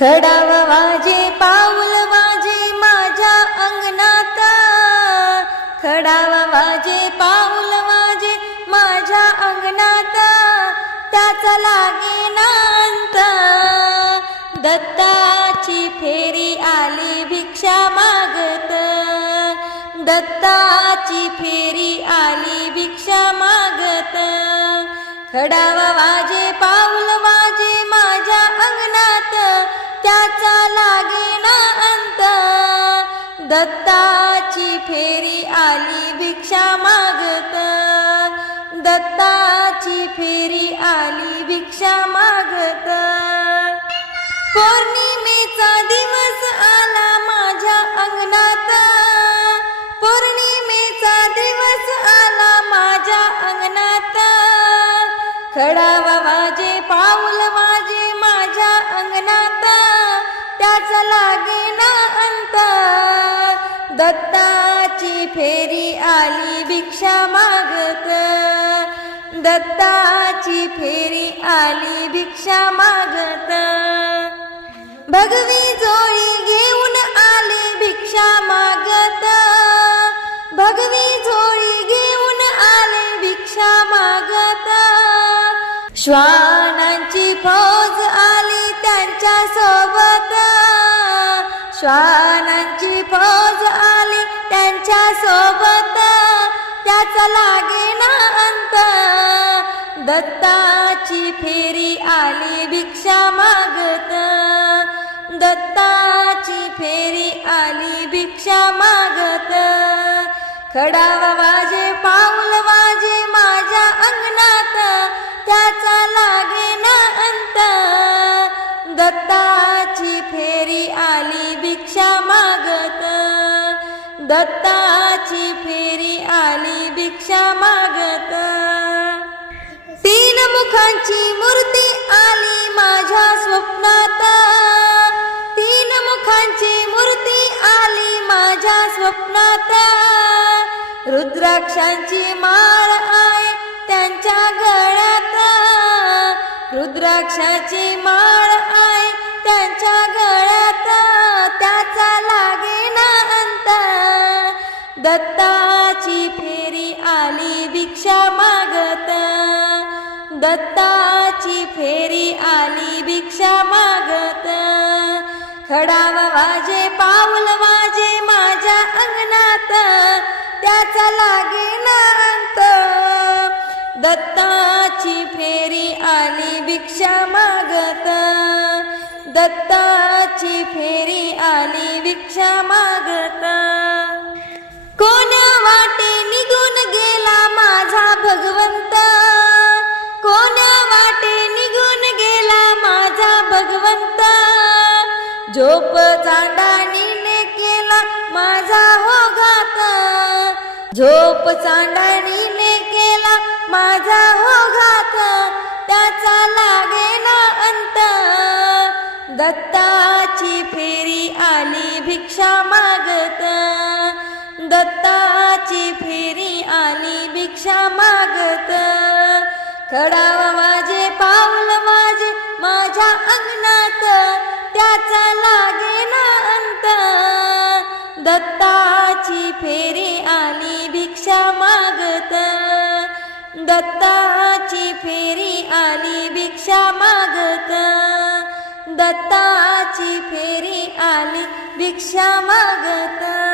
खडाव वाजे पाऊल वाजे माझ्या अंगणात. खडाव वाजे पाऊल वाजे माझ्या अंगणात. त्याचा लागे नांत. दत्ताची फेरी आली भिक्षा मागत. दत्ताची फेरी आली भिक्षा मागत. खडाव वाजे पाऊल लागेना अंत. दत्ताची फेरी आली भिक्षा मागत. दत्ताची फेरी आली भिक्षा मागत. पौर्णिमेचा दिवस आला माझ्या अंगणात. पौर्णिमेचा दिवस आला माझ्या अंगणात. खडा लागे अंत दत्ताची फेरी आली भिक्षा मागत. दत्ताची फेरी आली भिक्षा मागत. भगवी जोळी घेऊन आले भिक्षा मागत. भगवी झोळी घेऊन आले भिक्षा मागत. श्वानांची फौज श्वानांची फौज आली त्यांच्यासोबत त्याचा लागे ना अंत. दत्ताची फेरी आली भिक्षा मागत. दत्ताची फेरी आली भिक्षा मागत. खडावा वाजे पाऊल वाजे माझ्या अंगणात. त्याचा लागे ना अंत. दत्ता दत्ताची फेरी आली भिक्षा मागत. तीन मुखांची मूर्ती आली माझ्या स्वप्नात. तीन मुखांची मूर्ती आली माझ्या स्वप्नात. रुद्राक्षांची माळ आहे त्यांच्या गळ्यात. रुद्राक्षाची माळ दत्ताची फेरी आली भिक्षा मागत. दत्ताची फेरी आली भिक्षा मागत. खडावा वाजे पाऊल वाजे माझ्या अंगणात. त्याचा लागे ना अंत. दत्ताची फेरी आली भिक्षा मागत. दत्ताची फेरी आली भिक्षा मागत. झोप चांडाणीने केला माझा हो घात झोप चांडाणीने केला माझा हो घात त्याचा लागे ना अंत. दत्ताची फेरी आली भिक्षा मागत. दत्ताची फेरी आली भिक्षा मागत. खडावा माझे दत्ताची फेरी आली भिक्षा मागत. दत्ताची फेरी आली भिक्षा मागत.